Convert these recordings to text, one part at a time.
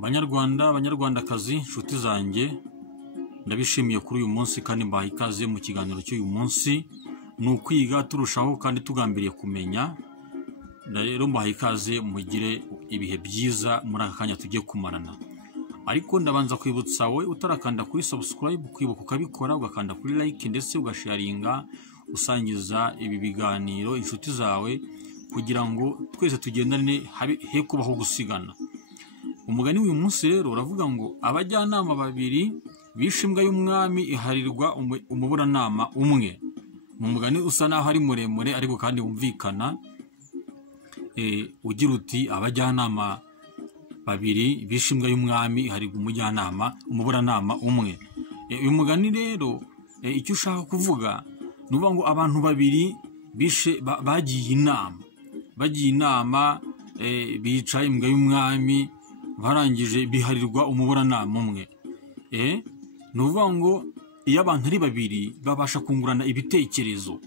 Banyarwanda, banyarwandakazi, inshuti zanjye, ndabishimiye kuri uyu munsi kandi mbaha ikaze mu kiganiro cy'uyu munsi. Ni ukwiga turushaho kandi tugambiriye kumenya. Rero mbaha ikaze, mugire ibihe byiza muri aka kanya tugiye kumarana. Ariko ndabanza kwibutsa wowe utarakanda kuri subscribe, kwibuka ukabikora, ugakanda kuri like ndetse ugasharinga, usangiza ibi biganiro inshuti zawe kugira ngo twese tugendane he kubaho gusigana. Umugani w'uyu munsi rero uravuga ngo abajyanama babiri bishe imbwa y'umwami iharirwa umuburanama umwe. Mu mugani usa naho ari muremure ariko kandi wumvikana, ugira uti abajyanama babiri bishe imbwa y'umwami iharirwa umuburanama umwe. Uyu mugani rero icyo ushaka kuvuga ni uvuga ngo abantu babiri bishe bagiye inama bica imbwa y'umwami barangije biharirwa umuburanama umwe. Ni uvuga ngo iyo abantu ari babiri babasha kungurana ibitekerezo,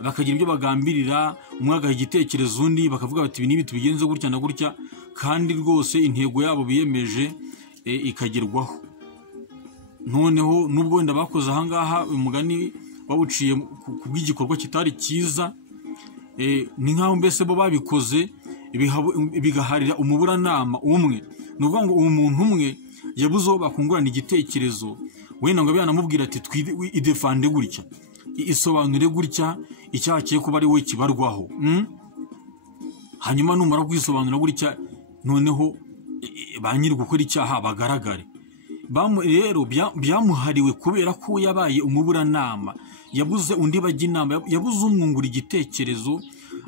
bakagira ibyo bagambirira, umwe agaha igitekerezo undi, bakavuga bati ibi n'ibi tubigenze gutya na gutya, kandi rwose intego yabo biyemeje ikagerwaho. Noneho nubwo wenda bakoze ahangaha umugani bawuciye ku bw'igikorwa kitari cyiza, ni nk'aho mbese bo babikoze bigaharira umuburanama umwe. Ni ukuvuga ngo uwo muntu umwe yabuze aho bakungurana igitekerezo, wenda ngo biranamubwira ati idefande gutya, isobanure gutya, icyaha kiye kuba ari wowe kibarwaho. Hanyuma numara kwisobanura gutya, noneho ba nyiri gukora icyaha bagaragare. Rero byamuhariwe kubera ko yabaye umuburanama, yabuze undi bajya inama, yabuze umwungura igitekerezo.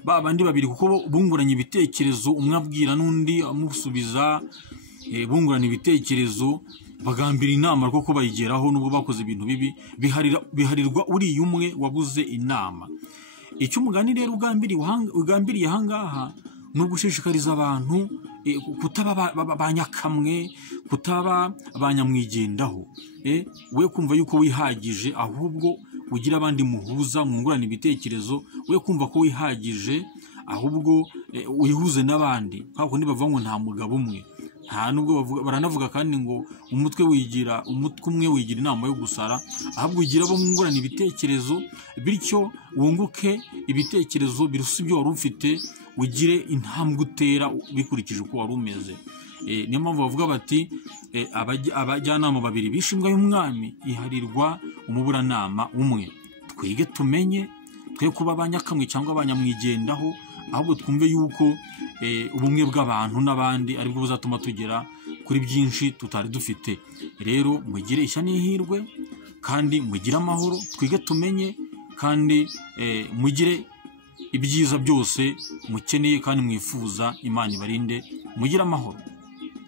Babandi babiri kuko bunguranye ibitekerezo, umwe abwira n'undi amusubiza, bungurana ibitekerezo, bagambira inama kuko bayigeraho. Nubwo bakoze ibintu bibi, biharirwa uriya umwe wabuze inama. Icyo umugani rero ugambiriye ahangaha ni ugushishikariza abantu kutaba ba nyakamwe, kutaba ba nyamwigendaho. We kumva yuko wihagije, ahubwo ugira abandi muhuza, mwungurana ibitekerezo. We kumva ko wihagije, ahubwo wihuze n'abandi. Kwa kundi bavuga ngo nta mugabo umwe, nta nubwo baranavuga kandi ngo umutwe umwe wigira inama yo gusara, ahubwo ugira abo mwungurana ibitekerezo, bityo wunguke ibitekerezo birusa ibyo wari ufite, ugire intambwe utera bikurikije uko wari umeze. Niyo mpamvu bavuga bati abajyanama babiri bishe imbwa y'umwami iharirwa umuburanama umwe. Twige tumenye, twe kuba abanyakamwe cyangwa abanyamwigendaho, ahubwo twumve yuko ubumwe bw'abantu n'abandi aribwo buzatuma tugera kuri byinshi tutari dufite. Rero mugire ishya n'ihirwe kandi mugire amahoro, twige tumenye kandi mugire ibyiza byose mukeneye kandi mwifuza. Imana ibarinde, mugire amahoro.